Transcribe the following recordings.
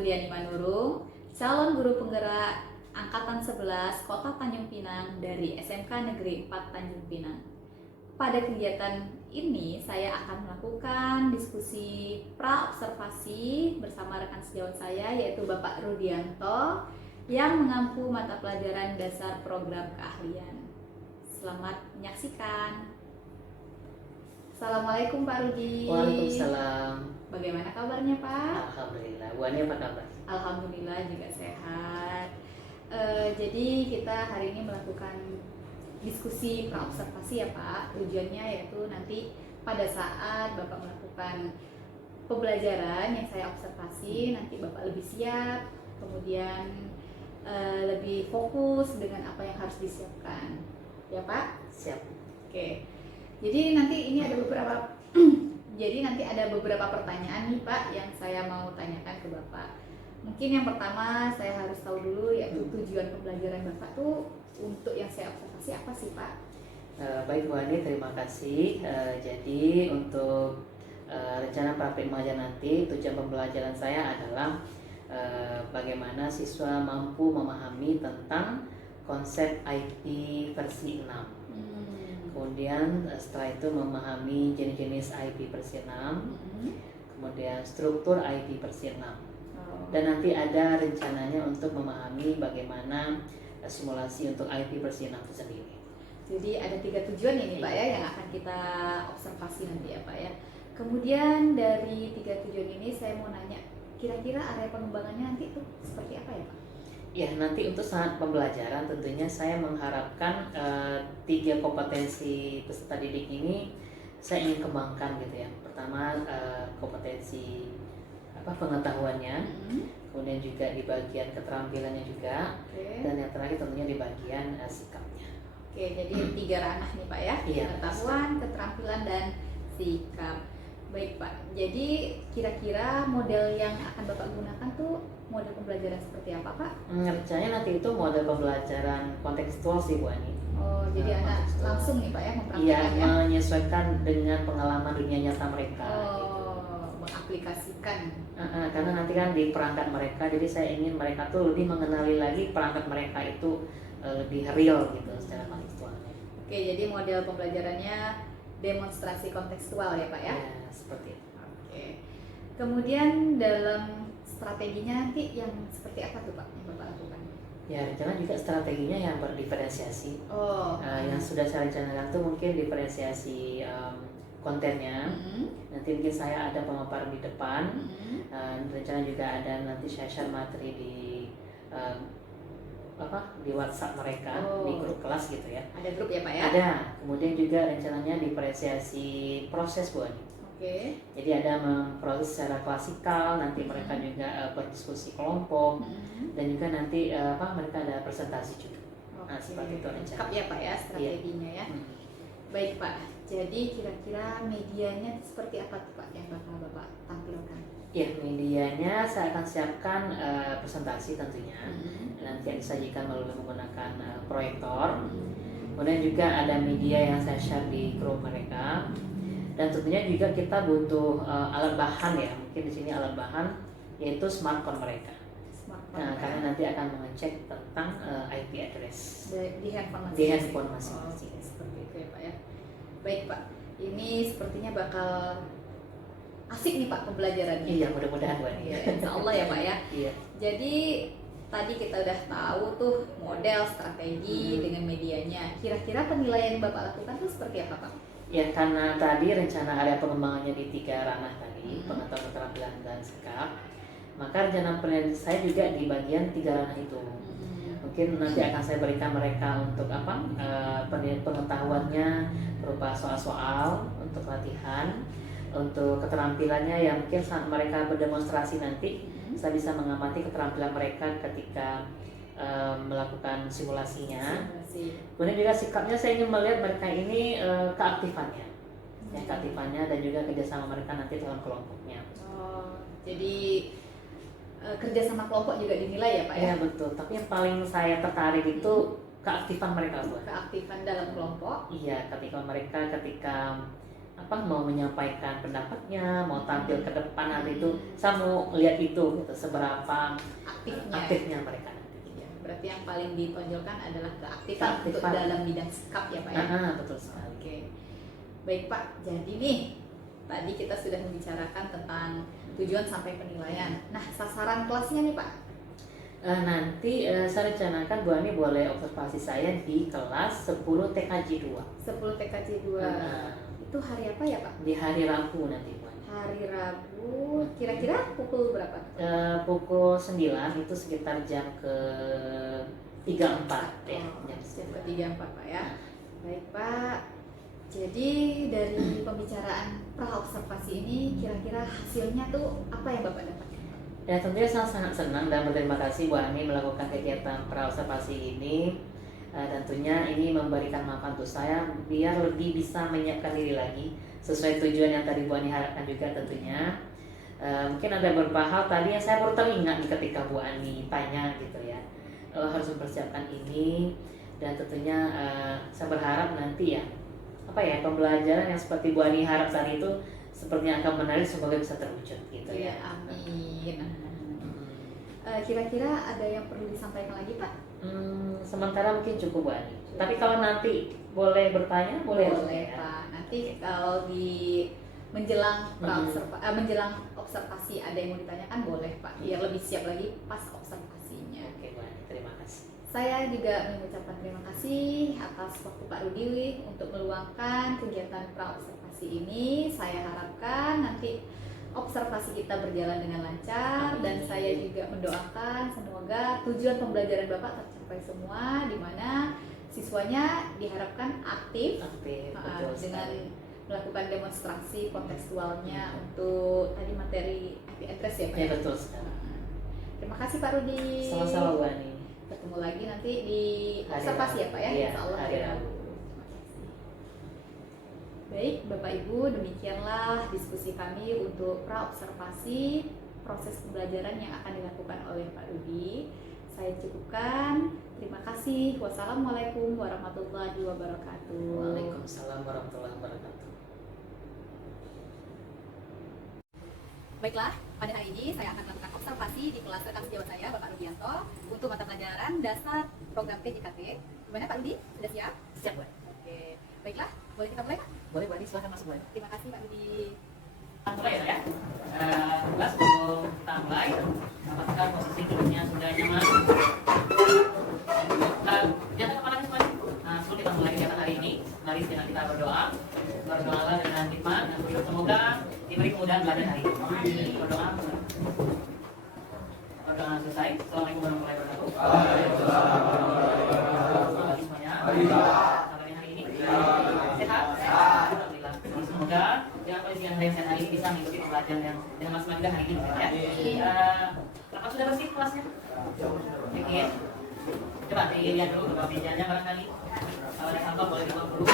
Juliani Manurung, calon guru penggerak Angkatan 11 Kota Tanjung Pinang dari SMK Negeri 4 Tanjung Pinang. Pada kegiatan ini saya akan melakukan diskusi pra-observasi bersama rekan sejawat saya yaitu Bapak Rudianto yang mengampu mata pelajaran dasar program keahlian. Selamat menyaksikan. Assalamualaikum Pak Rudi. Waalaikumsalam. Bagaimana kabarnya Pak? Alhamdulillah. Bu Ani apa kabar? Alhamdulillah juga sehat. Jadi kita hari ini melakukan diskusi pra-observasi ya Pak. Tujuannya yaitu nanti pada saat Bapak melakukan pembelajaran yang saya observasi, nanti Bapak lebih siap, kemudian lebih fokus dengan apa yang harus disiapkan. Ya Pak? Siap. Oke. Jadi nanti ini ada beberapa pertanyaan nih Pak yang saya mau tanyakan ke Bapak. Mungkin yang pertama saya harus tahu dulu yaitu tujuan pembelajaran Bapak tuh untuk yang saya observasi apa sih Pak? Baik Bu Ani, terima kasih. Jadi untuk rencana praktik mengajar nanti, tujuan pembelajaran saya adalah bagaimana siswa mampu memahami tentang konsep IT versi 6. Kemudian setelah itu memahami jenis-jenis IP versi 6, kemudian struktur IP versi 6. Dan nanti ada rencananya untuk memahami bagaimana simulasi untuk IP versi 6 itu sendiri. Jadi ada 3 tujuan ini Pak ya yang akan kita observasi nanti ya Pak ya. Kemudian dari 3 tujuan ini saya mau nanya, kira-kira area pengembangannya nanti itu seperti apa ya Pak? Ya, nanti untuk saat pembelajaran tentunya saya mengharapkan 3 kompetensi peserta didik ini saya ingin kembangkan gitu ya. Pertama kompetensi pengetahuannya, kemudian juga di bagian keterampilannya juga, dan yang terakhir tentunya di bagian sikapnya. Oke, jadi 3 ranah nih Pak ya, pengetahuan, keterampilan, dan sikap. Baik Pak, jadi kira-kira model yang akan Bapak gunakan tuh model pembelajaran seperti apa Pak? Rencananya nanti itu model pembelajaran kontekstual sih Bu Ani. Oh, jadi anak langsung nih Pak ya mempraktikkan ya? ya? Menyesuaikan dengan pengalaman dunia nyata mereka. Mengaplikasikan. Karena nanti kan di perangkat mereka, jadi saya ingin mereka tuh lebih mengenali lagi perangkat mereka itu lebih real gitu secara kontekstualnya. Oke, jadi model pembelajarannya demonstrasi kontekstual ya Pak ya? Ya, seperti itu. Oke. Kemudian dalam strateginya nanti yang seperti apa tuh Pak yang Bapak lakukan? Ya, rencana juga strateginya yang berdiferensiasi. Oh. Yang sudah saya rencanakan tuh mungkin diferensiasi kontennya. Nanti mungkin saya ada pemaparan di depan. Rencana juga ada nanti saya share materi di di WhatsApp mereka, di grup kelas gitu ya. Ada grup ya Pak ya? Ada. Kemudian juga rencananya diferensiasi proses Bu Ani. Oke. Jadi ada memproses secara klasikal, nanti mereka juga berdiskusi kelompok, dan juga nanti mereka ada presentasi juga. Nah, seperti itu rencana. Lengkap ya Pak ya strateginya ya. Baik Pak. Jadi kira-kira medianya seperti apa tuh Pak yang bakal Bapak tampilkan? Ya, medianya saya akan siapkan presentasi tentunya. Nanti disajikan melalui menggunakan proyektor. Kemudian juga ada media yang saya share di grup mereka. Dan tentunya juga kita butuh alat bahan ya. Mungkin di sini alat bahan yaitu smartphone mereka. Karena nanti akan mengecek tentang IP address di handphone masing-masing. Seperti itu ya Pak ya. Baik Pak, ini sepertinya bakal asik nih Pak pembelajarannya. Iya, mudah-mudahan Bu Ani. Iya, insya Allah ya Pak ya. Iya. Jadi tadi kita udah tahu tuh model, strategi dengan medianya. Kira-kira penilaian yang Bapak lakukan tuh seperti apa Pak? Ya, karena tadi rencana area pengembangannya di 3 ranah tadi, pengetahuan, keterampilan, dan sikap, maka rencana penilaian saya juga di bagian 3 ranah itu. Mungkin nanti akan saya berikan mereka untuk pengetahuannya berupa soal-soal untuk latihan. Untuk keterampilannya yang mungkin saat mereka berdemonstrasi nanti saya bisa mengamati keterampilan mereka ketika melakukan simulasinya. Kemudian juga sikapnya saya ingin melihat mereka ini keaktifannya, keaktifannya dan juga kerjasama mereka nanti dalam kelompoknya. Jadi kerjasama kelompok juga dinilai ya Pak ya? Iya betul. Tapi yang paling saya tertarik itu keaktifan mereka Bu. Keaktifan dalam kelompok? Iya, ketika mereka mau menyampaikan pendapatnya, mau tampil ke depan nanti itu, saya mau lihat itu gitu, seberapa aktifnya mereka nanti. Ya, berarti yang paling ditonjolkan adalah keaktifan untuk dalam bidang sikap ya Pak ya. Betul sekali. Oke, baik Pak. Jadi nih tadi kita sudah membicarakan tentang tujuan sampai penilaian. Nah, sasaran kelasnya nih Pak. Nanti saya rencanakan Bu Ani boleh observasi saya di kelas 10 TKJ 2. 10 TKJ 2. Itu hari apa ya Pak? Di hari Rabu nanti Bu Ani. Hari Rabu, kira-kira pukul berapa? Pukul 9, itu sekitar jam ke 34 ya. Jam ke 34 Pak ya. Baik Pak. Jadi dari pembicaraan praobservasi ini kira-kira hasilnya tuh apa yang Bapak dapat? Ya tentunya saya sangat senang dan berterima kasih Bu Ani melakukan kegiatan praobservasi ini. Tentunya ini memberikan manfaat untuk saya biar lebih bisa menyiapkan diri lagi sesuai tujuan yang tadi Bu Ani harapkan juga tentunya. Mungkin ada beberapa hal tadi yang saya baru teringat nih ketika Bu Ani tanya gitu ya, harus mempersiapkan ini, dan tentunya saya berharap nanti ya pembelajaran yang seperti Bu Ani harap tadi itu sepertinya akan menarik, semoga bisa terwujud gitu ya. Amin. Kira-kira ada yang perlu disampaikan lagi Pak? Sementara mungkin cukup Bu Ani. Tapi kalau nanti boleh bertanya, boleh Pak. Nanti kalau di menjelang menjelang observasi ada yang mau ditanyakan boleh Pak. Biar lebih siap lagi pas observasinya. Oke Bu Ani, terima kasih. Saya juga mengucapkan terima kasih atas waktu Pak Rudi untuk meluangkan kegiatan praobservasi ini. Saya harapkan nanti observasi kita berjalan dengan lancar. Amin. Dan saya juga mendoakan semoga tujuan pembelajaran Bapak tercapai semua, di mana siswanya diharapkan aktif dengan melakukan demonstrasi kontekstualnya untuk tadi materi IP address ya Pak. Ya betul sekali. Terima kasih Pak Rudi. Sama-sama Bu Ani. Ketemu lagi nanti di observasi ya Pak ya. Iya, Insya Allah hari Rabu. Baik Bapak Ibu, demikianlah diskusi kami untuk praobservasi proses pembelajaran yang akan dilakukan oleh Pak Rudi. Saya cukupkan. Terima kasih. Wassalamualaikum warahmatullahi wabarakatuh. Waalaikumsalam warahmatullahi wabarakatuh. Baiklah, pada hari ini saya akan melakukan observasi di kelas rekam sejawat saya, Bapak Rudianto, untuk mata pelajaran dasar program PJKT. Gimana Pak Rudi? Sudah siap? Siap, Bu. Oke, baiklah. Boleh kita mulai Pak? Boleh Bu Ani, silahkan masuk Bu Ani. Terima kasih Pak Rudi. Mulai ya. Kelas sebelum kita mulai, apakah posisi duduknya sudah nyaman? Jangan kemana semuanya. Sebelum kita mulai kegiatan hari ini, mari kita berdoa. Berdoalah dengan hikmat dan semoga diberi kemudahan belajar hari ini. Berdoa. Berdoa selesai. Assalamualaikum warahmatullahi wabarakatuh. Bagi semuanya. Kabarnya hari ini sehat. Alhamdulillah. Semoga dengan kondisi yang sehat hari ini bisa mengikuti pembelajaran yang dengan maksimal juga hari ini ya. Apa sudah bersih kelasnya? Yakin? Coba dilihat dulu beberapa mejanya barangkali. Kalau ada sampah boleh dibuang dulu.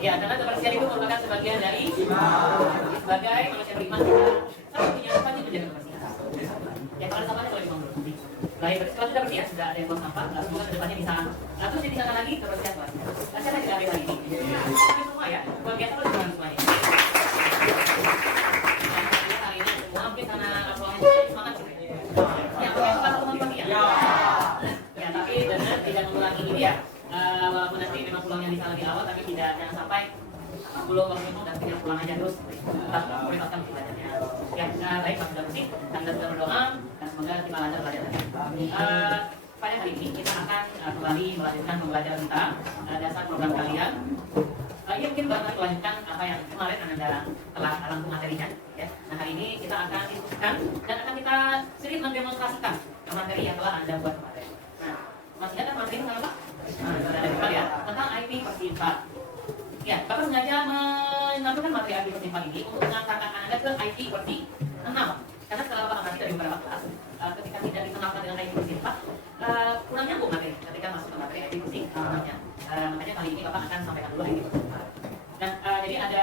Ya, karena kebersihan itu merupakan sebagian dari sebagai manusia beriman kita punya wajib menjaga kebersihan. Ya, kalau sampahnya boleh dibuang dulu. Baik, kalau sudah bersih ya, sudah ada yang buang sampah, semoga kedepannya bisa terus ditinggalkan lagi kebersihan kelasnya. Saya tidak ada hari ini. Kami semua ya, kegiatan harus dilakukan semuanya. Hari ini mungkin karena ruangan semangat sih. Ya, pakai salah satu teman ya. Ya, tapi benar tidak mengulangi ini ya. Walaupun nanti memang pulangnya bisa lebih awal, tapi jangan sampai pulang waktu itu dan tidak pulang aja terus. Tetap prioritaskan belajarnya. Ya, baik, Pak sudah bersih, Anda sudah berdoa, dan semoga kita lancar belajarnya. Pada hari ini kita akan kembali melanjutkan pembelajaran kita dasar program kalian. Ya mungkin bakal melanjutkan apa yang kemarin Anda telah langsung materinya. Ya. Nah hari ini kita akan diskusikan dan akan kita sedikit mendemonstrasikan materi yang telah Anda buat kemarin. Nah, masih ada materi tentang apa? Nah, ada kembali ya tentang IP persimpan. Ya, Bapak sengaja menampilkan materi IP persimpan ini untuk mengantarkan Anda ke IP versi 6. Karena setelah Bapak amati dari beberapa kelas, ketika tidak dikenalkan dengan IP persimpan, kurang nyambung materi ketika masuk ke materi IP versi 6-nya. Makanya kali ini Bapak akan sampaikan dulu IP persimpan. Nah, jadi pada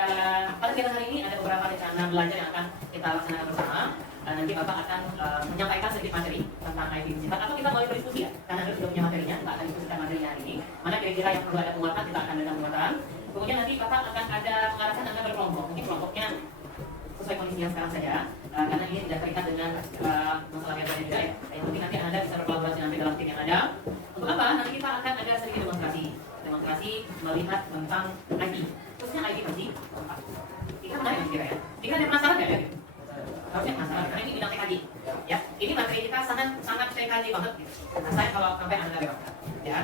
kegiatan hari ini ada beberapa rencana belajar yang akan kita laksanakan bersama. Nanti Bapak akan menyampaikan sedikit materi tentang IP persimpan, atau kita mulai berdiskusi ya, karena Anda sudah punya materinya, Pak akan diskusikan materinya hari ini. Mana kira-kira Ketika yang perlu ada penguatan, kita akan ada penguatan. Kemudian nanti Bapak akan ada mengarahkan Anda berkelompok. Mungkin kelompoknya sesuai kondisi yang sekarang saja, karena ini tidak terikat dengan masalah yang lain juga ya. Yang penting nanti Anda bisa berkolaborasi nanti dalam tim yang ada. Untuk apa? Nanti kita akan ada sedikit demonstrasi melihat tentang IT, khususnya IT pasti. Kita menarik kira ya. Kita ada penasaran nggak ya? Harusnya penasaran karena ini bidang TKJ. Ya, ini materi kita sangat TKJ banget. Nah, saya kalau sampai Anda lewatkan, ya.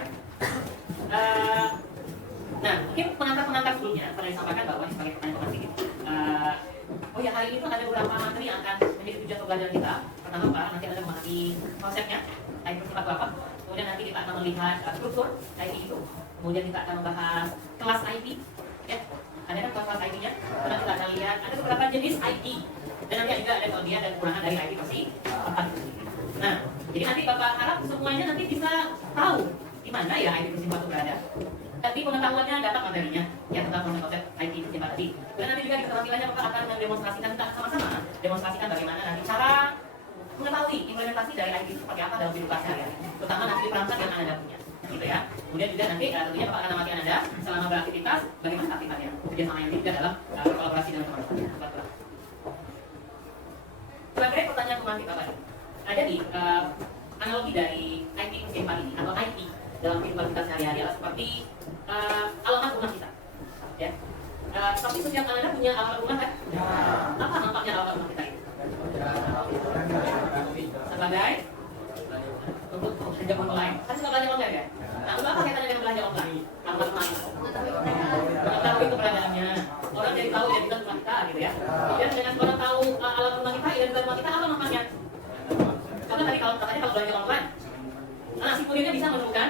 Nah, mungkin pengantar sebelumnya pernah disampaikan bahwa sebagai pertanyaan sedikit. Oh ya, hari ini tuh ada beberapa materi yang akan menjadi tujuan pembelajaran kita. Pertama, Pak, nanti Anda memahami konsepnya, IT bersifat apa. Kemudian nanti kita akan melihat struktur IT itu. Kemudian kita akan membahas kelas IT. Ya, ada kan kelas IT-nya. Kemudian kita akan lihat ada beberapa jenis IT. Dan nanti juga ada kelebihan dan kekurangan dari IT pasti. Nah, jadi nanti Bapak harap semuanya nanti bisa tahu di mana ya IT bersifat itu berada. Tapi pengetahuannya dapat materinya yang tentang konsep IT bersifat tadi. Dan nanti juga di keterampilannya Bapak akan mendemonstrasikan kita sama-sama demonstrasikan bagaimana nanti cara mengetahui implementasi dari IT seperti apa dalam kehidupan sehari-hari, terutama nanti perangkat yang Anda punya, gitu ya. Kemudian juga nanti tentunya Bapak akan amati Anda selama beraktivitas bagaimana aktivitasnya, kerjasama yang juga dalam kolaborasi dengan teman-teman. Sebagai pertanyaan pemantik Bapak, ada di analogi dari IT musim ini atau IT dalam kehidupan kita sehari-hari adalah seperti alamat rumah kita, ya. Tapi setiap Anda punya alamat rumah kan? Apa nampaknya alamat rumah kita itu? Sebagai untuk belanja online. Kan suka belanja online ya? Nah, untuk apa kaitannya dengan belanja online? Alamat rumah itu mengetahui keberadaannya. Orang jadi tahu identitas rumah kita, gitu ya. Dan dengan orang tahu alamat rumah kita, identitas rumah kita, apa nampaknya? Contoh tadi katanya kalau belanja online, nah si kuriernya bisa menemukan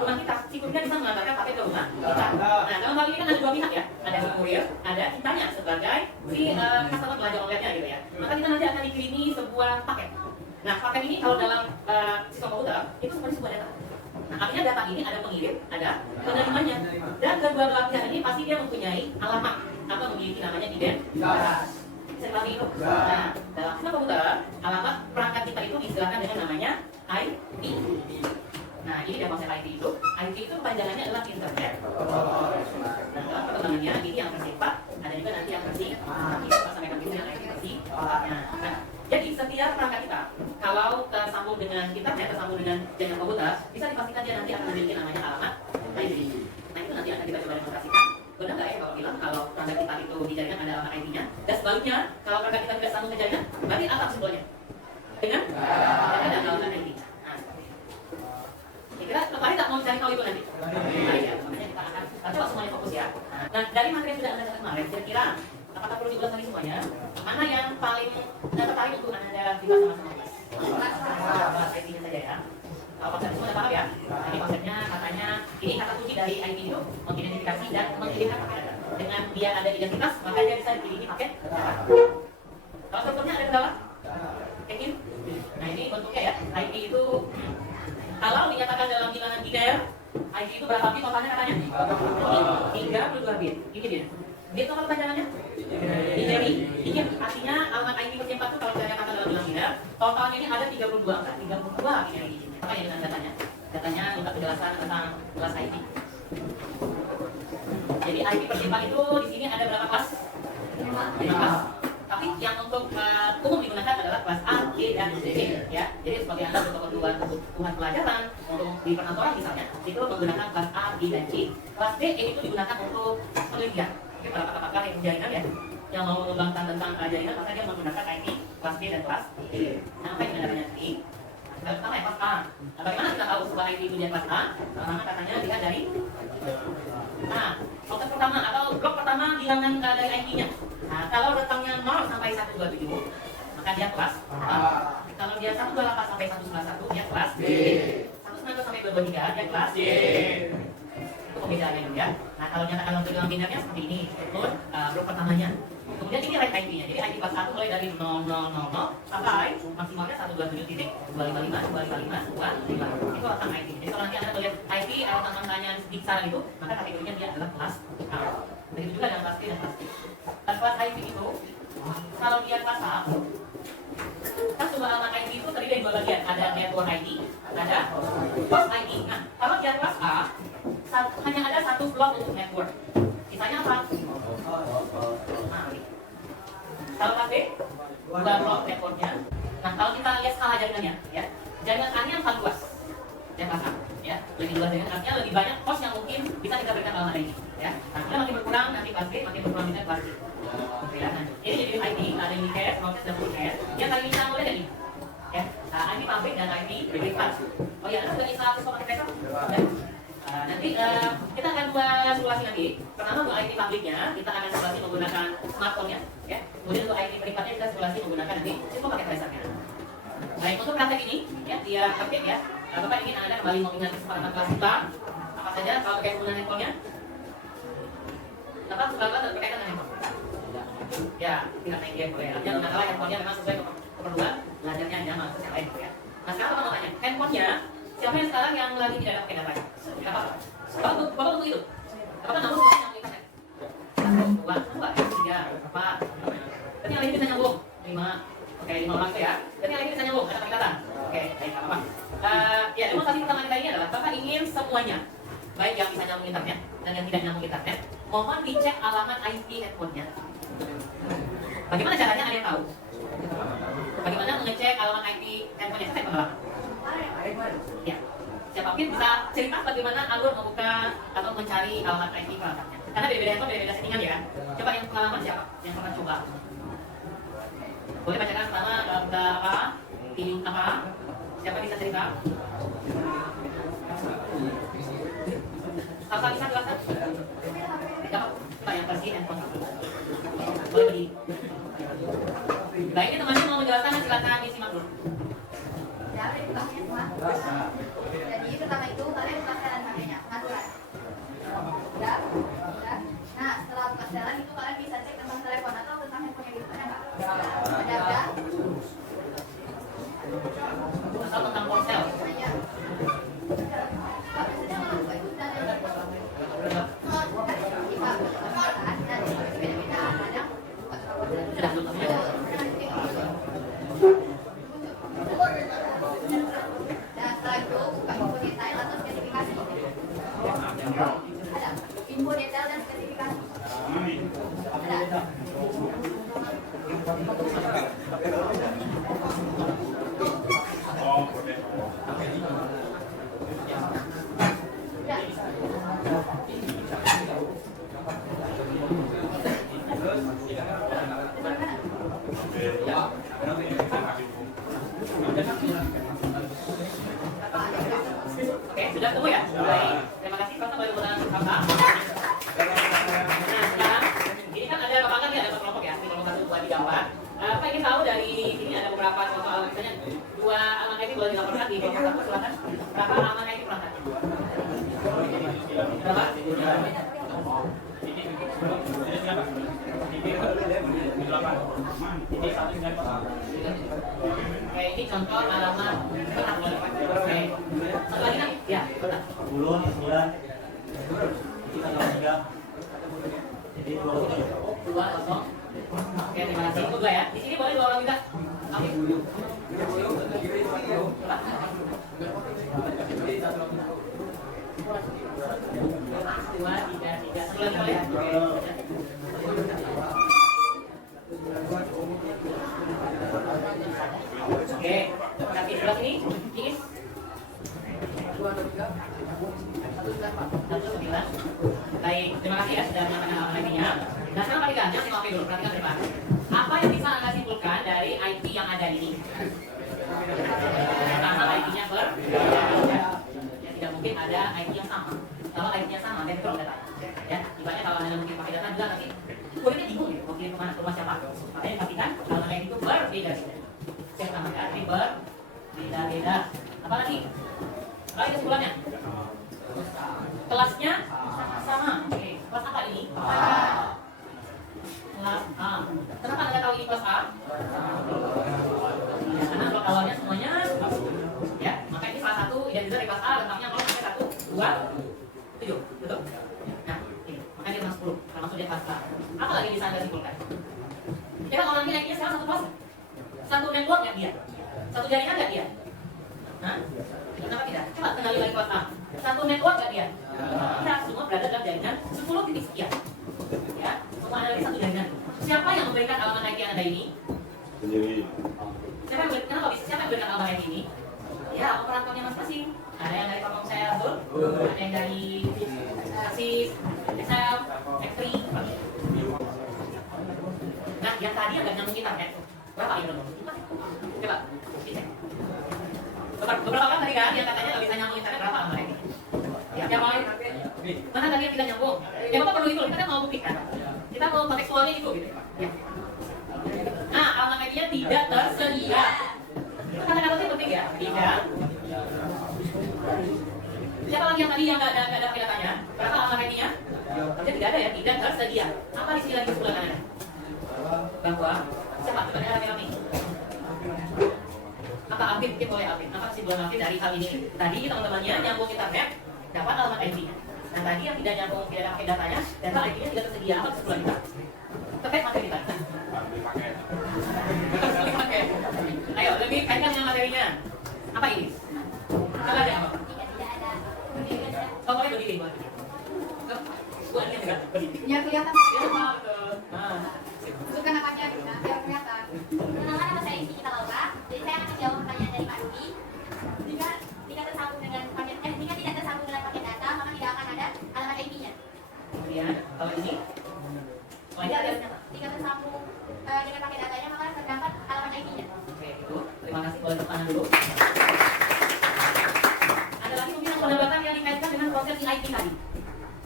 rumah kita, si kuriernya bisa mengantarkan paket ke rumah kita. Nah, dalam hal ini kan ada dua pihak ya, ada si kurir, ada kitanya sebagai si customer belanja online-nya gitu ya. Maka kita nanti akan dikirimi sebuah paket. Nah, paket ini kalau dalam sistem komputer itu seperti sebuah data. Nah, artinya data ini ada pengirim, ada penerimanya, dan kedua belah pihak ini pasti dia mempunyai alamat atau memiliki namanya identitas. Seperti itu. Nah, dalam sistem komputer, alamat perangkat kita itu diistilahkan dengan namanya IP. Nah, ini dia konsep IP itu. IP itu kepanjangannya adalah internet. Nah, dalam perkembangannya ini yang versi 4, ada juga nanti yang versi kita sampaikan dulu yang IP versi 4-nya. Nah, jadi setiap perangkat kita, kalau tersambung dengan internet, tersambung dengan jaringan komputer, bisa dipastikan dia nanti akan memiliki namanya alamat IP. Nah, itu nanti akan kita coba demonstrasikan. Benar nggak ya kalau bilang kalau perangkat kita itu di jaringan ada alamat IP-nya? Dan sebaliknya, kalau perangkat kita tidak sambung ke jaringan, berarti apa simbolnya? Dengan? Ada alamat IP. Nah, kira tertarik tak mau cari tahu itu nanti? Baik ya, makanya kita akan coba semuanya fokus ya. Nah, dari materi yang sudah Anda catat kemarin, kira-kira apakah perlu diulas lagi semuanya? Mana yang paling tertarik untuk Anda dibahas sama-sama? Bahas IP-nya saja ya. Kalau konsep semua udah paham ya? Nah, ini konsepnya katanya, ini kata kunci dari IP itu mengidentifikasi dan mengirimkan paket data. Dengan dia ada identitas, maka dia bisa dikirimi paket data. Kalau strukturnya ada kendala? Yakin? Nah, ini bentuknya ya. IP itu kalau dinyatakan dalam bilangan biner, IP itu berapa bit totalnya katanya? 32 bit. Ini dia. Bit total panjangannya? Binary. Ini artinya alamat IP versi 4 itu kalau saya katakan dalam bilangan biner, totalnya ini ada 32 angka, 32 binary. Apa yang dengan datanya? Datanya untuk penjelasan tentang kelas IP. Jadi IP versi 4 itu di sini ada berapa kelas? 5 kelas. Tapi yang untuk umum digunakan adalah kelas A, B, dan C, ya. Jadi sebagai Anda untuk kebutuhan pelajaran, untuk di perkantoran misalnya, itu menggunakan kelas A, B, dan C. Kelas D itu digunakan untuk penelitian. Jadi para pakar yang jaringan ya, yang mau mengembangkan tentang jaringan, maka dia menggunakan IP kelas B dan kelas D. Nah, apa yang namanya nanti? Nah, pertama ya kelas A. Nah, bagaimana kita tahu sebuah IP itu dia kelas A? Pertama katanya lihat dari konsep pertama atau blok pertama bilangan dari IP-nya. Nah, kalau rentangnya 0 sampai 127, maka dia kelas A. Kalau dia 128 sampai 191, dia kelas B. 192 sampai 223, dia kelas D. Itu pembedaannya dulu ya. Nah, kalau nyatakan untuk bilangan binernya seperti ini, itu blok pertamanya. Kemudian ini right IP-nya. Jadi IP kelas 1 mulai dari 0000 sampai maksimalnya 127.255, 255, 255. Itu rentang IP. Jadi kalau nanti Anda melihat IP rentang angkanya di kisaran itu, maka kategorinya dia adalah kelas A. Begitu juga dengan kelas B dan kelas C. Dan kelas IP itu, kalau dia kelas A, kan semua alamat IP itu terdiri dari 2 bagian. Ada network IP, ada host IP. Nah, kalau dia kelas A, 1 hanya ada satu slot untuk network. Sisanya apa? Nah, kalau KB, dua blok networknya. Nah, kalau kita lihat skala jaringannya, ya, jaringan A-nya yang paling luas, yang kelas A, ya, lebih luas jaringan, artinya lebih banyak host yang mungkin bisa kita berikan alamat ini, ya. Nah, kemudian makin berkurang nanti kelas B, makin berkurang bisa kelas C. Oke, ya, nah, ini jadi IP, ada yang cache, proses dan full cache, yang kali ini kita mulai dari ini, ya. Nah, IP pabrik dan IP privat. Oh ya, sudah install Cisco pakai Tesla? Ya. Nanti kita akan buat simulasi lagi. Pertama untuk IP pabriknya kita akan simulasi menggunakan smartphone-nya, ya. Kemudian untuk IP privatnya kita simulasi menggunakan nanti Cisco pakai Tesla-nya. Baik, untuk praktek ini, ya, dia praktek ya. Bapak ingin Anda kembali mengingat kesepakatan kelas kita apa saja kalau terkait penggunaan handphone-nya? Bapak suka banget berkaitan dengan handphone. Ya, tidak main game boleh. Artinya mengenal handphone-nya memang sesuai keperluan belajarnya hanya masuk yang lain, ya. Nah, sekarang Bapak mau tanya, handphone-nya siapa yang sekarang yang lagi tidak ada pakai datanya? Bapak, Bapak untuk itu. Bapak kan nyambung yang internet. Dua, tiga, empat. Berarti yang lain bisa nyambung. 5. Oke, 5 orang itu ya. Berarti yang lain bisa nyambung, ada pakai data. Oke, baik, apa? Ya, demonstrasi pertama kita ini adalah Bapak ingin semuanya, baik yang bisa nyambung internet dan yang tidak nyambung internet, mohon dicek alamat IP handphone-nya. Bagaimana caranya? Ada yang tahu? Bagaimana mengecek alamat IP handphone-nya? Saya pengalaman. Ya, siapapun bisa cerita bagaimana alur membuka atau mencari alamat IP perangkatnya. Karena beda-beda handphone, beda-beda settingan ya kan. Coba yang pengalaman siapa? Yang pernah coba? Boleh bacakan pertama udah apa? Pilih apa? Siapa bisa cerita? Apa bisa jelaskan? Siapa? Coba yang versi handphone. Boleh berdiri. Baiknya teman-teman mau menjelaskan silakan disimak dulu. Ya, udah dibahasnya semua. Jadi pertama itu kalian buka setelan HP-nya, pengaturan. Udah? Nah, setelah buka setelan itu kalian bisa cek tentang telepon atau tentang handphone gitu, ada nggak? Ada udah? Atau tentang ponsel. Iya. Kalau misalnya kalau buka itu udah ada. Jika kan, dan beda-beda kadang buka telepon. Sudah belum? Dan setelah itu buka info detail atau spesifikasi. Ada info detail dan spesifikasi. Ada. Oke, sudah ketemu ya? Baik. Terima kasih. Kau baru menggunakan apa? Nah, sekarang ini kan ada papangan nih, ada kelompok ya. Ini kelompok 1, 2, 3, 4. Apa ingin tahu dari sini ada beberapa contoh alamat, misalnya 2 alamat IP boleh dilaporkan di kelompok 1, silakan. Berapa alamat IP perangkatnya? Berapa? Oke, ini contoh alamat benar boleh Pak. Oke. Satu lagi nih? Ya, benar. 10, 9, kita 3, jadi 20. 2-0. Oke, terima kasih. Untuk 2 ya. Di sini boleh 2 orang juga. Oke. 2, 3, 3. Satu lagi boleh? Oke, terima kasih. Sebelah sini, Iis. 1-9. Baik, terima kasih ya sudah menyampaikan alamat IP-nya. Nah, sekarang perhatikan, jangan tengok HP dulu, perhatikan ke depan. Apa yang bisa Anda simpulkan dari IP yang ada ini? Pertama, IP-nya berbeda. Ya, tidak mungkin ada IP yang sama. Kalau IP-nya sama, background data. Ya, ibaratnya kalau Anda mungkin pakai data juga nanti kuliahnya bingung gitu, mau kirim kemana, ke rumah siapa. Makanya pastikan alamat IP itu berbeda. Saya tambahkan IP berbeda-beda. Apa lagi? Apa lagi kesimpulannya? Kelasnya sama. Oke, kelas apa ini? Kelas A. Kenapa Anda tahu ini kelas A? Ya, karena lokalnya semuanya ya, maka ini salah satu identitas dari kelas A, letaknya 0 sampai 1, 2, 7, betul? Nah, ini, makanya dia masuk 10, termasuk dia kelas A. Apa lagi bisa Anda simpulkan? Ya kan orang ini naiknya sekarang satu kelas, satu network nggak dia? Satu jaringan nggak dia? Hah? Kenapa tidak? Coba kenali lagi kelas A. Satu network nggak dia? Tidak, berada dalam jaringan 10 titik sekian. Ya, semua ada di satu jaringan. Siapa yang memberikan alamat IP Anda ini? Sendiri. Siapa yang memberikan alamat IP ini? Ya, operatornya masing-masing. Ada yang dari platform saya, betul? Ada yang dari Axis, Excel, X3. Nah, yang tadi agak nyambung internet. Berapa ini? Coba, dicek. Beberapa orang tadi kan yang katanya nggak bisa nyambung internet, berapa alamat IP? Ya, yang lain? Mana tadi yang tidak nyambung? Ya, Bapak perlu itu, kita kan mau buktikan. Kita mau kontekstualnya itu, gitu. Ya. Nah, alamat IP-nya tidak tersedia. Itu kata-kata itu penting ya, tidak. Siapa lagi yang tadi yang nggak ada pakai datanya? Berapa alamat IP-nya? Jadi tidak ada ya, tidak tersedia. Apa di sini lagi sebelah kanan? Bahwa siapa? Coba ada rame-rame. Apa Alvin? Mungkin boleh Alvin. Apa kesimpulan Alvin dari hal ini? Tadi teman-temannya nyambung internet, dapat alamat IP. Nah tadi yang tidak nyambung, tidak ada pakai datanya, data IP-nya tidak tersedia. Apa kesimpulan kita? Terkait materi kita. Oke. Ayo, lebih kaitkan dengan materinya. Apa ini? Coba ada apa? Oh, boleh berdiri, boleh. Buatnya enggak berdiri. Ya kelihatan. Ya, betul. Nah, Masukkan namanya gitu kan, biar kelihatan. Perkenalkan nama saya Isi Kita Laura. Jadi saya akan menjawab pertanyaan dari Pak Dwi. Jika tersambung dengan paket jika tidak tersambung dengan paket data, maka tidak akan ada alamat IP-nya. kemudian kalau ini, oh ini ada. Jika tersambung dengan paket datanya, maka terdapat alamat IP-nya. Oke, itu. Terima kasih. Boleh tepuk tangan dulu. Ada lagi mungkin penambahkan yang dikaitkan dengan konsep IP tadi.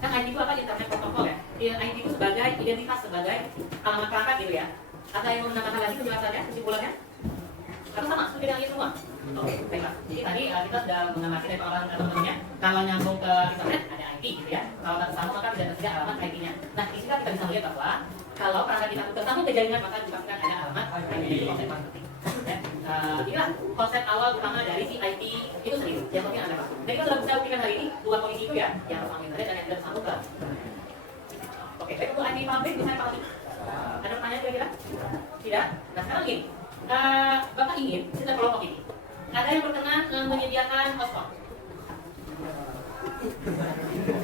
Kan IP itu apa? Internet protokol ya. IP itu sebagai identitas, sebagai alamat perangkat gitu ya. Ada yang mau menambahkan lagi penjelasannya, kesimpulannya? Atau sama, seperti dengan ini semua? Oke, baiklah. Jadi tadi kita sudah mengamati dari pengalaman teman-temannya. Kalau nyambung ke internet ada IP gitu ya. Kalau tak tersambung maka tidak tersedia alamat IP-nya. Nah, di sini kita bisa melihat bahwa kalau perangkat kita tersambung ke jaringan maka dipastikan ada alamat IP. Itu konsep paling penting. Ya. Inilah konsep awal utama dari si IP itu sendiri. Yang penting ada apa? Dan kita sudah bisa buktikan hari ini dua kondisi itu ya, yang tersambung internet dan yang tidak tersambung ke. Oke, baik untuk IP pabrik bisa Pak. Ada pertanyaan kira-kira? Tidak? Nah sekarang gini, Bapak ingin kita kelompok ini ada yang berkenan menyediakan hotspot.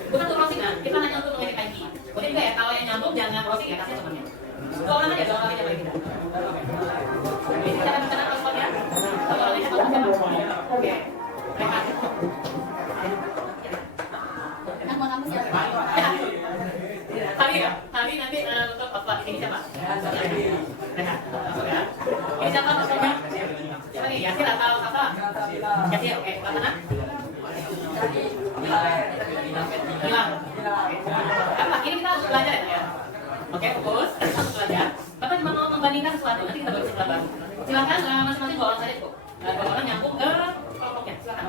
Bukan untuk browsing kan, kita hanya untuk mengecek IP. Boleh juga ya, kalau yang nyambung jangan browsing ya, kasih temannya. Dua orang aja paling tidak. Jadi kita akan berkenan hotspotnya. Kalau orangnya hotspot siapa? Oke, mereka. Yang mau kamu siapa? Tadi nanti untuk hotspot ini siapa? Mereka. Ya. Ini siapa hotspotnya? Siapa nih? Yasir atau Safa? Yasir, oke. Mana? Hilang. Apa? Ini kita belajar ya? Oke, fokus. Kita belajar. Bapak cuma mau membandingkan sesuatu. Nanti kita baru sebelah baru. Silakan masing-masing dua orang saja cukup. Dua orang nyambung ke kelompoknya. Silakan.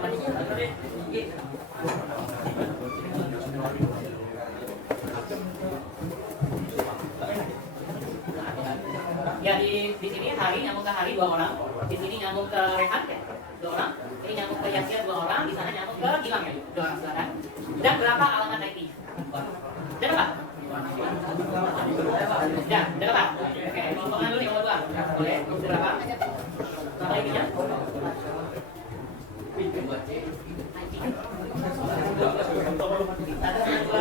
Ya di sini hari nyambung ke hari 2 orang, di sini nyambung ke Rehan ya 2 orang, ini nyambung ke Yasir 2 orang, di sana nyambung ke Gilang ya 2 orang silakan. Dan berapa alamat IP? Dan berapa? Ya, dan berapa? Oke, ngomongin dulu nih nomor 2. Boleh? Berapa? Berapa IP-nya? Ada yang 2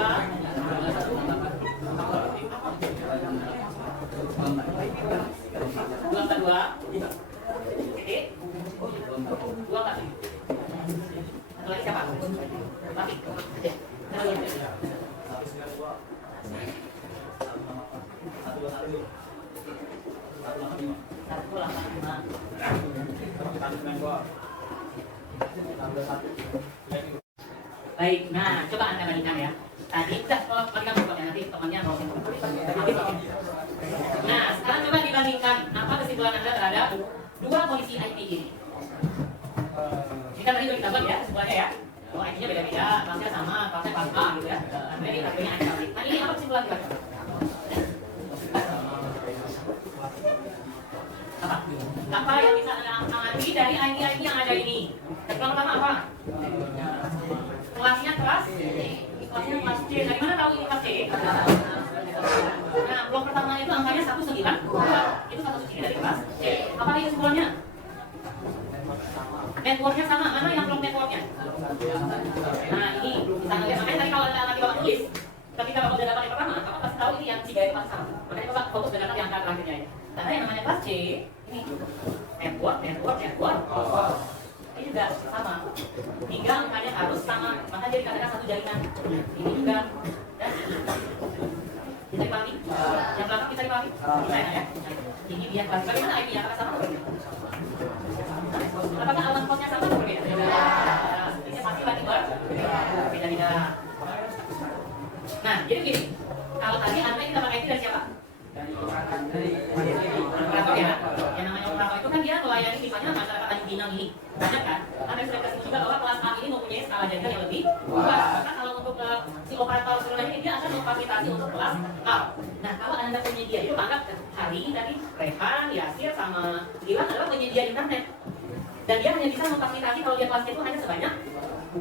ke 2 titik 2 kali satu lagi siapa? Mati oke baik, nah coba Anda bandingkan ya. Tadi udah bandingkan bukunya nanti temannya browsing. Nah, sekarang coba dibandingkan apa kesimpulan Anda terhadap dua kondisi IP ini. Ini kan tadi udah kita buat ya, kesimpulannya ya. Oh, IP-nya beda-beda, kelasnya sama, kelasnya kelas A gitu ya. Jadi kategorinya IP pabrik. Nah, ini apa kesimpulan kita? Apa yang bisa Anda amati dari IP-IP yang ada ini? Kesimpulan pertama apa? Kelasnya kelas kelas C. Dari mana tahu ini kelas C? Nah, blok pertama itu angkanya 19. Itu 19 dari kelas C. Apa lagi kesimpulannya? Networknya sama. Mana yang blok networknya? Nah, ini kita lihat. Makanya tadi kalau nanti Bapak tulis namanya kelas C, ini network. Ini juga sama. 3 angkanya harus sama, maka jadi dikatakan satu jaringan. Ini juga dan bisa dipahami? Yang belakang bisa dipahami? Bisa ya? Ini dia kelas. Bagaimana IP-nya? Apakah sama atau berbeda? Apakah alamat kosnya sama atau berbeda? Ini pasti lagi berbeda-beda. Nah, jadi gini. Kalau tadi Anda ini dapat IP dari siapa? Operator ya. Yang namanya operator itu kan dia melayani misalnya masyarakat Tanjung Pinang ini. Banyak kan? Anda sudah kasih juga bahwa kelas A ini mempunyai skala jaringan yang lebih luas. Maka kalau untuk si operator seluler ini dia akan memfasilitasi untuk kelas A. Nah, kalau Anda penyedia itu anggap hari tadi Rehan, Yasir sama Gilang adalah penyedia internet. Dan dia hanya bisa memfasilitasi kalau dia kelasnya itu hanya sebanyak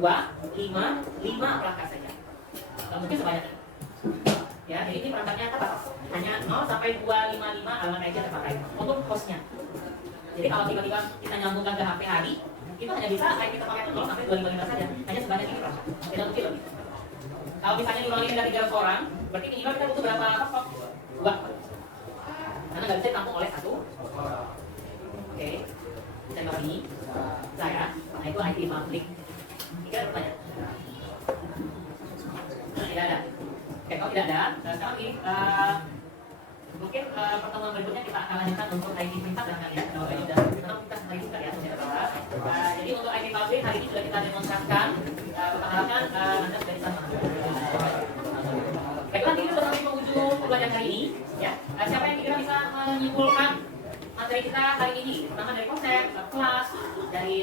2, 5 perangkat saja. Nggak mungkin sebanyak itu. Ya, jadi ini perangkatnya terbatas. Hanya 0 sampai 255 alamat aja terpakai untuk hostnya. Jadi kalau tiba-tiba kita nyambungkan ke HP hari, itu hanya bisa IP terpakai itu 0 sampai 255 saja. Hanya sebanyak ini perangkat. Tidak mungkin lebih. Kalau misalnya diulangi dari 300 orang, berarti minimal kita butuh berapa hotspot? 2. Karena nggak bisa ditampung oleh 1. Oke. Saya bawa ini. Saya. Nah itu IP public. Tiga pertanyaan. Tidak ada. Oke, kalau tidak ada, sekarang ini mungkin pertemuan berikutnya kita akan lanjutkan untuk IP privat dan kalian. Kalau ini sudah kita lagi suka ya, jadi untuk IP public hari ini sudah kita demonstrasikan. Kita harapkan Anda sudah bisa mengerti. Baiklah, ini sudah sampai penghujung pembelajaran hari ini. Ya, siapa yang kira bisa menyimpulkan materi kita hari ini, terutama dari konsep, kelas, dari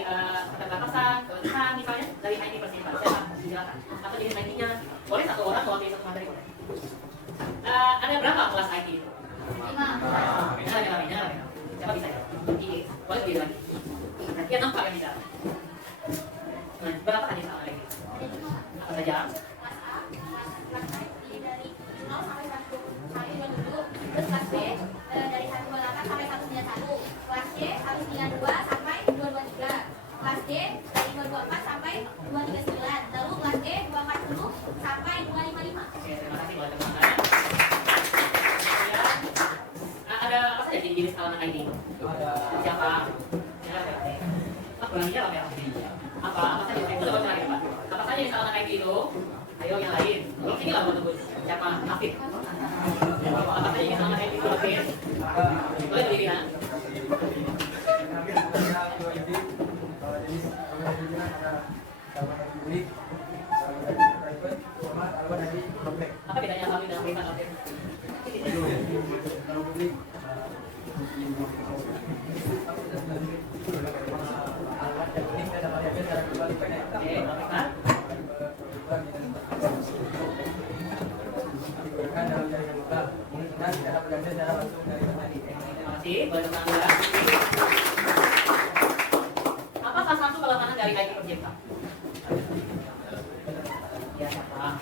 keterbatasan, keuntungan misalnya, dari IT persiapan. Siapa silakan. Atau jenis IT-nya. Boleh satu orang mewakili satu materi boleh. Ada berapa kelas IT itu? 5. Jangan. Siapa bisa ya? Boleh lebih lagi. Nanti yang nampak yang bisa. Nah, berapa tadi sama lagi? Apa saja? Kelas A dari 0 sampai 127. Terus kelas B dari 128 sampai 191. Kelas C 192 sampai 223. Kelas D dari 224 sampai 239. Lalu kelas D 240 sampai 255. Oke, terima kasih buat teman-teman. Ada apa saja jenis elemen ID? Siapa? Kurang jawab ya. Apa saja? Itu dapat cari Pak. Apa saja jenis elemen ID itu? Ayo yang lain. Belum ini lah buat tunggu. Siapa? Afif. Apa saja jenis elemen ID itu? Afif. Boleh berdiri kan? Apa bedanya public dengan privat? Apa salah satu kelemahan dari IT project? Ya, siapa?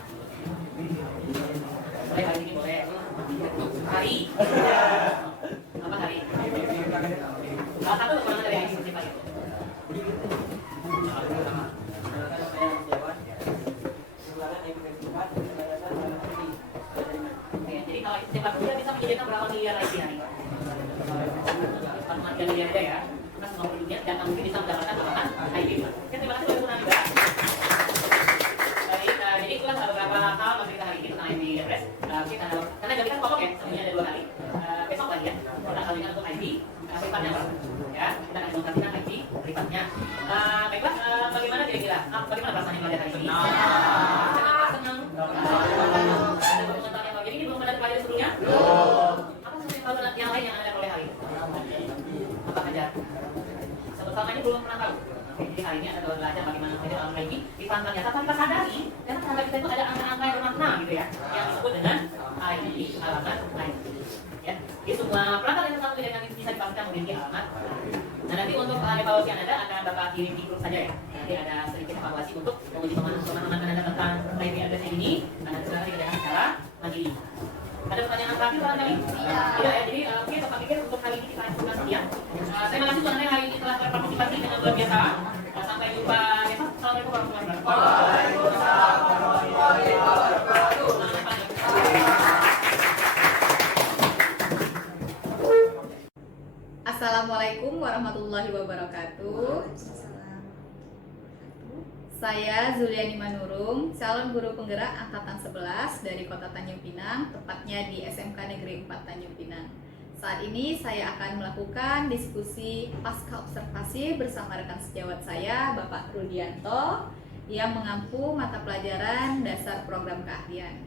Boleh hari ini boleh. Hari. Apa hari? Salah satu kekurangan dari IT project itu. Jadi kalau itu cepat dia bisa menyediakan berapa miliar IT hari? 4 miliar aja ya. Kita semua penduduknya dan mungkin bisa mendapatkan tambahan IT. Oke, terima kasih untuk Anda. Baik, jadi itulah beberapa hal materi kita hari ini tentang IP address. Karena jam kita pokok ya, semuanya ada 2 kali. Besok lagi ya, kita kalikan untuk IP privatnya Pak. Ya, kita akan demonstrasikan IP privatnya. Baiklah, bagaimana kira-kira? Bagaimana perasaannya pada hari ini? Senang? Ada komentar yang jadi ini belum ada pelajaran sebelumnya? Apa saja yang lain yang Anda peroleh hari ini? Apa saja? Selama ini belum pernah tahu. Jadi hari ini ada belajar bagaimana saja dalam IT dipandang nyata tanpa sadari karena terhadap kita itu ada angka-angka yang bermakna gitu ya, yang disebut dengan ID, alamat ID. Ya, jadi semua perangkat yang terkait dengan itu bisa dipastikan memiliki alamat. Nah nanti untuk evaluasi Anda akan Bapak kirim di grup saja ya. Nanti ada sedikit evaluasi untuk menguji pemahaman Anda tentang IP address ini. Anda silakan dikerjakan secara mandiri. Ada pertanyaan terakhir barangkali? Tidak ya, jadi mungkin Bapak pikir untuk hari ini kita lanjutkan sekian. Terima kasih Anda hari ini telah berpartisipasi dengan luar biasa. Sampai jumpa besok. Assalamualaikum warahmatullahi wabarakatuh. warahmatullahi wabarakatuh. Saya Zuliani Manurung, calon guru penggerak angkatan 11 dari Kota Tanjung Pinang, tepatnya di SMK Negeri 4 Tanjung Pinang. Saat ini saya akan melakukan diskusi pasca observasi bersama rekan sejawat saya, Bapak Rudianto, yang mengampu mata pelajaran dasar program keahlian.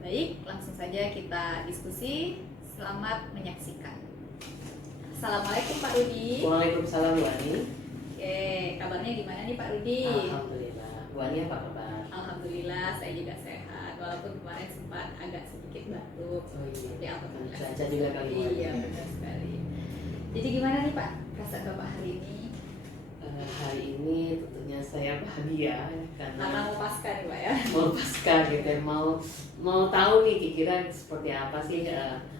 Baik, langsung saja kita diskusi. Selamat menyaksikan. Assalamualaikum Pak Rudi. Waalaikumsalam Bu Ani. Oke, kabarnya gimana nih Pak Rudi? Alhamdulillah. Bu Ani apa kabar? Alhamdulillah, saya juga sehat. Walaupun kemarin sempat agak sedikit batuk. Oh iya. Tapi alhamdulillah. Cuaca juga kali Bu Ani. Iya, benar sekali. Jadi gimana nih Pak perasaan Bapak hari ini? Hari ini tentunya saya bahagia Karena karena mau pasca nih Pak ya. mau pasca gitu ya, mau tahu nih kira-kira seperti apa sih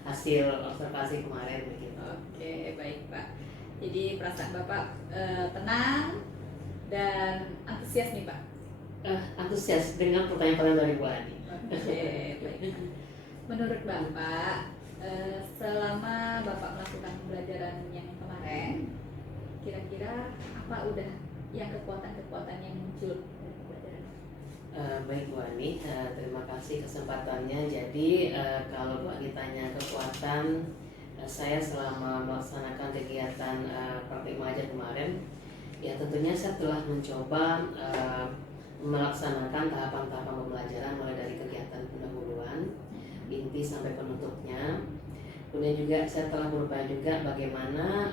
hasil observasi kemarin begitu. Oke, baik Pak. Jadi perasaan Bapak tenang dan antusias nih Pak. Antusias dengan pertanyaan-pertanyaan dari Bu Ani. Oke, baik. Menurut Bapak, selama Bapak melakukan pembelajaran yang kemarin, kira-kira apa udah yang kekuatan-kekuatan yang muncul dari pembelajaran? Baik Bu Ani, terima kasih kesempatannya. Jadi kalau Bu Ani tanya kekuatan, saya selama melaksanakan kegiatan praktik mengajar kemarin, ya tentunya saya telah mencoba melaksanakan tahapan-tahapan pembelajaran mulai dari kegiatan pendahuluan, inti sampai penutupnya. Kemudian juga saya telah berupaya juga bagaimana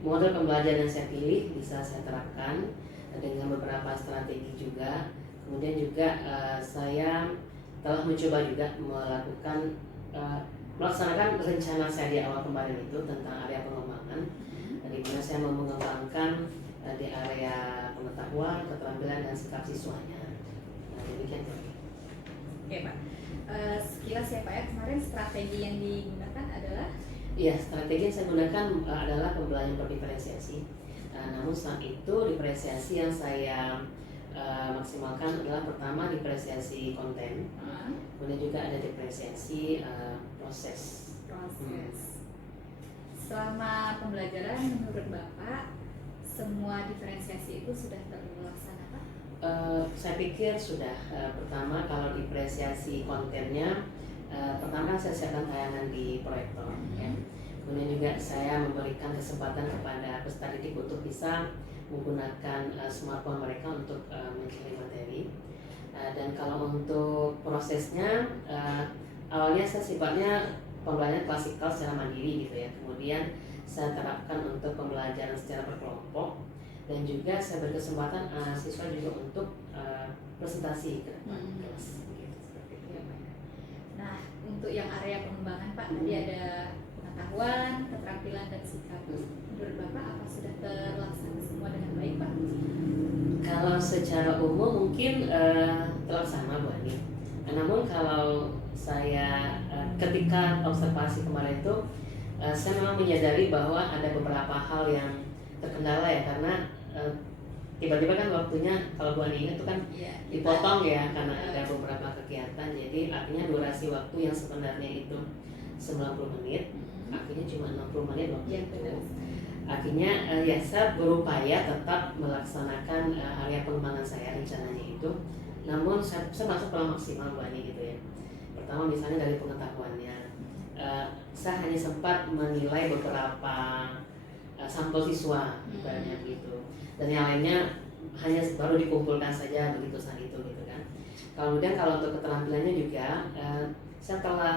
model pembelajaran yang saya pilih bisa saya terapkan dengan beberapa strategi juga. Kemudian juga saya telah mencoba juga melaksanakan rencana saya di awal kemarin itu tentang area pengembangan, di mana saya mau mengembangkan di area pengetahuan, keterampilan dan sikap siswanya. Nah, demikian. Oke Pak. Sekilas ya Pak ya, kemarin strategi yang digunakan adalah? Iya, strategi yang saya gunakan adalah pembelajaran berdiferensiasi. Namun saat itu diferensiasi yang saya maksimalkan adalah pertama diferensiasi konten, kemudian juga ada diferensiasi proses. Selama pembelajaran menurut Bapak semua diferensiasi itu sudah terlaksana? Saya pikir sudah. Pertama kalau diferensiasi kontennya, pertama saya siapkan tayangan di proyektor. Ya. Kemudian juga saya memberikan kesempatan kepada peserta didik untuk bisa menggunakan smartphone mereka untuk mencari materi. Dan kalau untuk prosesnya, awalnya saya sifatnya pembelajaran klasikal secara mandiri gitu ya. Kemudian saya terapkan untuk pembelajaran secara berkelompok, dan juga saya beri kesempatan siswa juga untuk presentasi ke depan kelas. Gitu, seperti itu. Nah, untuk yang area pengembangan Pak, tadi ada pengetahuan, keterampilan dan sikap. Menurut Bapak apa sudah terlaksana semua dengan baik Pak? Kalau secara umum mungkin terlaksana Bu Ani. Namun kalau saya ketika observasi kemarin itu, saya memang menyadari bahwa ada beberapa hal yang terkendala ya, karena tiba-tiba kan waktunya, kalau Bu Ani ingat itu kan dipotong ya karena ada beberapa kegiatan. Jadi artinya durasi waktu yang sebenarnya itu 90 menit, akhirnya cuma 60 menit waktu itu. Akhirnya ya saya berupaya tetap melaksanakan area pengembangan saya rencananya itu. Namun saya masuk kurang maksimal Bu Ani gitu ya. Pertama misalnya dari pengetahuannya, saya hanya sempat menilai beberapa sampel siswa ibaratnya gitu, dan yang lainnya hanya baru dikumpulkan saja begitu saat itu gitu kan. Kemudian kalau untuk keterampilannya juga, saya telah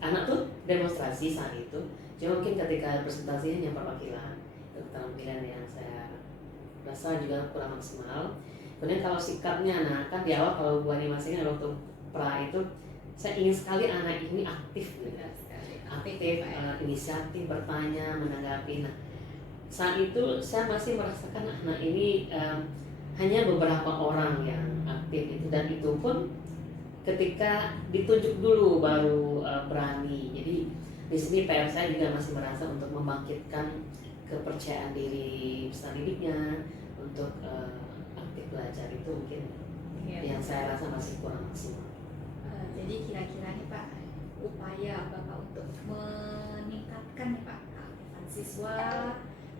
anak tuh demonstrasi saat itu, cuma mungkin ketika presentasi hanya perwakilan. Keterampilan yang saya rasa juga kurang maksimal. Kemudian kalau sikapnya, nah kan di awal kalau Bu Ani masih ingat waktu pra itu, saya ingin sekali anak ini aktif gitu kan. Aktif, inisiatif, bertanya, menanggapi. Nah, saat itu saya masih merasakan anak ini hanya beberapa orang yang aktif itu, dan itu pun ketika ditunjuk dulu baru berani. Jadi di sini PR saya juga masih merasa untuk membangkitkan kepercayaan diri peserta didiknya untuk aktif belajar itu mungkin yang saya rasa masih kurang maksimal. Jadi kira-kira nih Pak, upaya Bapak untuk meningkatkan nih Pak keaktifan siswa,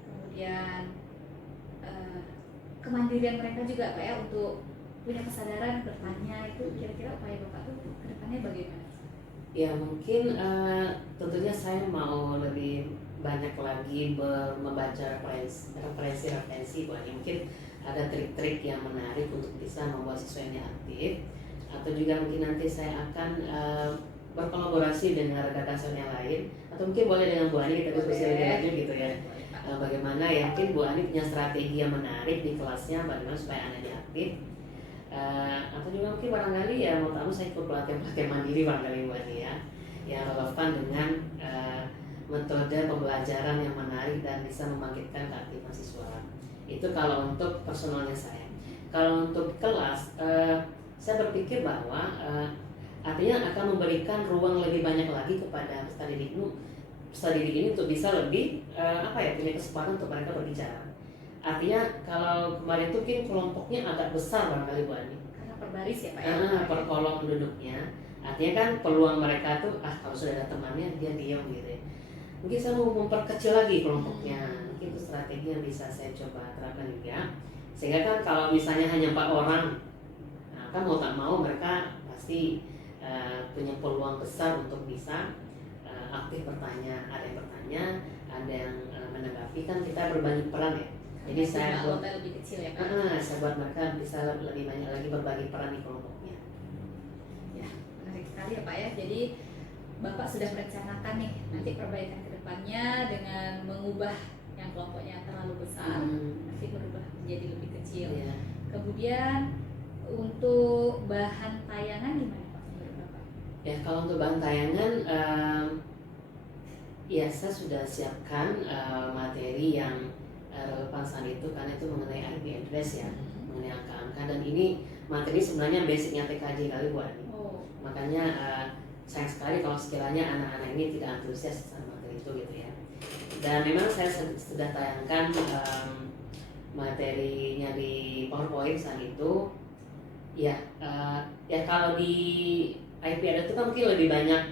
kemudian kemudian kemandirian mereka juga Pak ya untuk punya kesadaran bertanya, itu kira-kira upaya Bapak tuh ke depannya bagaimana? Ya mungkin tentunya saya mau lebih banyak lagi membaca referensi Bu Ani. Mungkin ada trik-trik yang menarik untuk bisa membuat siswa ini aktif, atau juga mungkin nanti saya akan berkolaborasi dengan rekan-rekan saya yang lain, atau mungkin boleh dengan Bu Ani kita diskusi lebih lanjut gitu ya. Bagaimana ya, mungkin Bu Ani punya strategi yang menarik di kelasnya bagaimana supaya anaknya aktif, atau juga mungkin barangkali ya mau tahu saya ikut pelatihan mandiri barangkali Bu Ani ya, yang relevan dengan metode pembelajaran yang menarik dan bisa membangkitkan keaktifan siswa. Itu kalau untuk personalnya saya. Kalau untuk kelas, saya berpikir bahwa artinya akan memberikan ruang lebih banyak lagi kepada peserta didik ini untuk bisa lebih punya kesempatan untuk mereka berbicara. Artinya kalau kemarin itu mungkin kelompoknya agak besar barangkali Bu Ani. Karena per baris ya Pak ya. Per kolom duduknya. Artinya kan peluang mereka tuh kalau sudah ada temannya dia diam gitu ya. Mungkin saya mau memperkecil lagi kelompoknya. Mungkin itu strategi yang bisa saya coba terapkan juga. Sehingga kan kalau misalnya hanya 4 orang, nah kan mau tak mau mereka pasti punya peluang besar untuk bisa aktif bertanya. Ada yang bertanya, ada yang menanggapi, kan kita berbagi peran ya. Jadi saya buat lebih kecil ya Pak. saya buat mereka bisa lebih banyak lagi berbagi peran di kelompoknya. Ya, menarik sekali ya Pak ya. Jadi Bapak sudah merencanakan nih nanti perbaikan ke depannya dengan mengubah yang kelompoknya terlalu besar, nanti berubah menjadi lebih kecil. Ya. Kemudian untuk bahan tayangan gimana Pak menurut Bapak? Ya kalau untuk bahan tayangan, ya saya sudah siapkan materi yang relevan saat itu, karena itu mengenai IP address ya, mengenai angka-angka, dan ini materi sebenarnya basicnya TKJ kali Bu Ani. Makanya sayang sekali kalau sekiranya anak-anak ini tidak antusias sama materi itu gitu ya. Dan memang saya sudah tayangkan materinya di PowerPoint saat itu. Ya kalau di IP address itu kan mungkin lebih banyak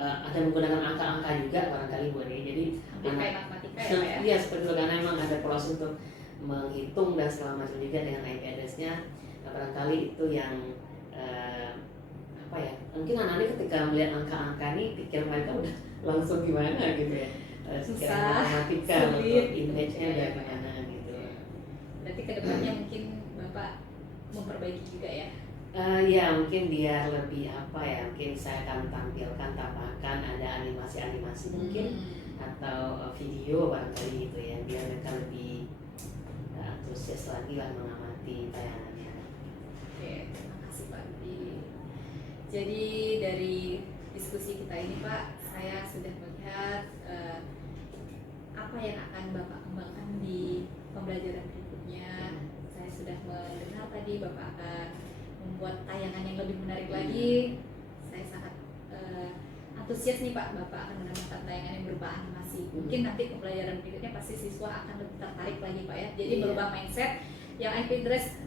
ada menggunakan angka-angka juga barangkali Bu Ani. Jadi kayak matematika ya Pak ya? Iya seperti itu, karena memang ada proses untuk menghitung dan segala macam juga dengan IP address-nya. Nah, barangkali itu yang mungkin anak-anak ketika melihat angka-angka ini pikir mereka udah langsung gimana gitu ya. Susah, matematika sulit, untuk image-nya dari mana gitu. Berarti kedepannya mungkin Bapak memperbaiki juga ya? Ya mungkin biar lebih mungkin saya akan tampilkan, tambahkan ada animasi-animasi mungkin, atau video barangkali gitu ya, biar mereka lebih antusias lagi lah mengamati tayangannya. Oke, terima kasih Pak Rudi. Jadi dari diskusi kita ini Pak, saya sudah melihat apa yang akan Bapak kembangkan di pembelajaran berikutnya. Saya sudah mendengar tadi Bapak akan membuat tayangan yang lebih menarik lagi. Saya sangat antusias nih Pak, Bapak akan menambahkan tayangan yang berupa animasi. Mungkin nanti pembelajaran berikutnya pasti siswa akan lebih tertarik lagi Pak ya. Jadi merubah mindset yang IP address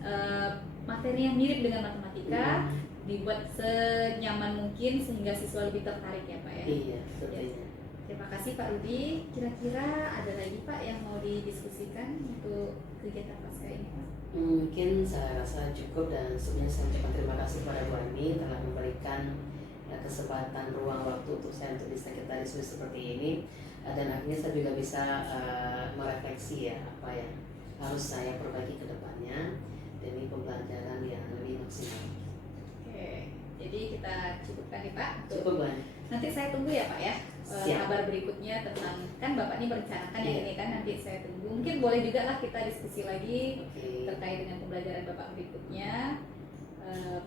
materinya mirip dengan matematika, dibuat senyaman mungkin sehingga siswa lebih tertarik ya Pak ya. Iya, sepertinya. Terima kasih Pak Rudi. Kira-kira ada lagi Pak yang mau didiskusikan untuk kegiatan pasca ini Pak? Mungkin saya rasa cukup, dan sebenarnya saya ucapkan terima kasih kepada Bu Ani telah memberikan kesempatan ruang waktu untuk saya untuk bisa kita diskusi seperti ini, dan akhirnya saya juga bisa merefleksi ya apa yang harus saya perbaiki ke depannya demi pembelajaran yang lebih maksimal. Oke, jadi kita cukupkan nih Pak. Cukup Bu Ani. Nanti saya tunggu ya Pak ya Siap. kabar berikutnya tentang, kan Bapak ini merencanakan yang ini kan, nanti saya tunggu. Mungkin boleh juga lah kita diskusi lagi terkait dengan pembelajaran Bapak berikutnya.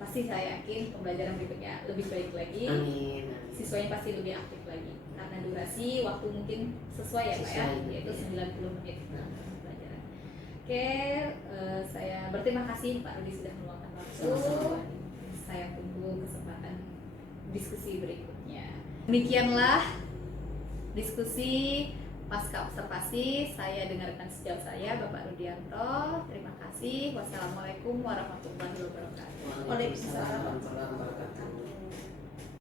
Pasti saya yakin pembelajaran berikutnya lebih baik lagi. Amin. Siswanya pasti lebih aktif lagi karena durasi waktu mungkin sesuai ya Pak ya, yaitu 90 menit pembelajaran. Oke, saya berterima kasih Pak Rudi sudah meluangkan waktu. Sama-sama. Saya tunggu kesempatan diskusi berikutnya. Demikianlah diskusi pasca observasi saya dengarkan sejauh saya Bapak Rudianto. Terima kasih. Wassalamualaikum warahmatullahi wabarakatuh. Waalaikumsalam warahmatullahi wabarakatuh.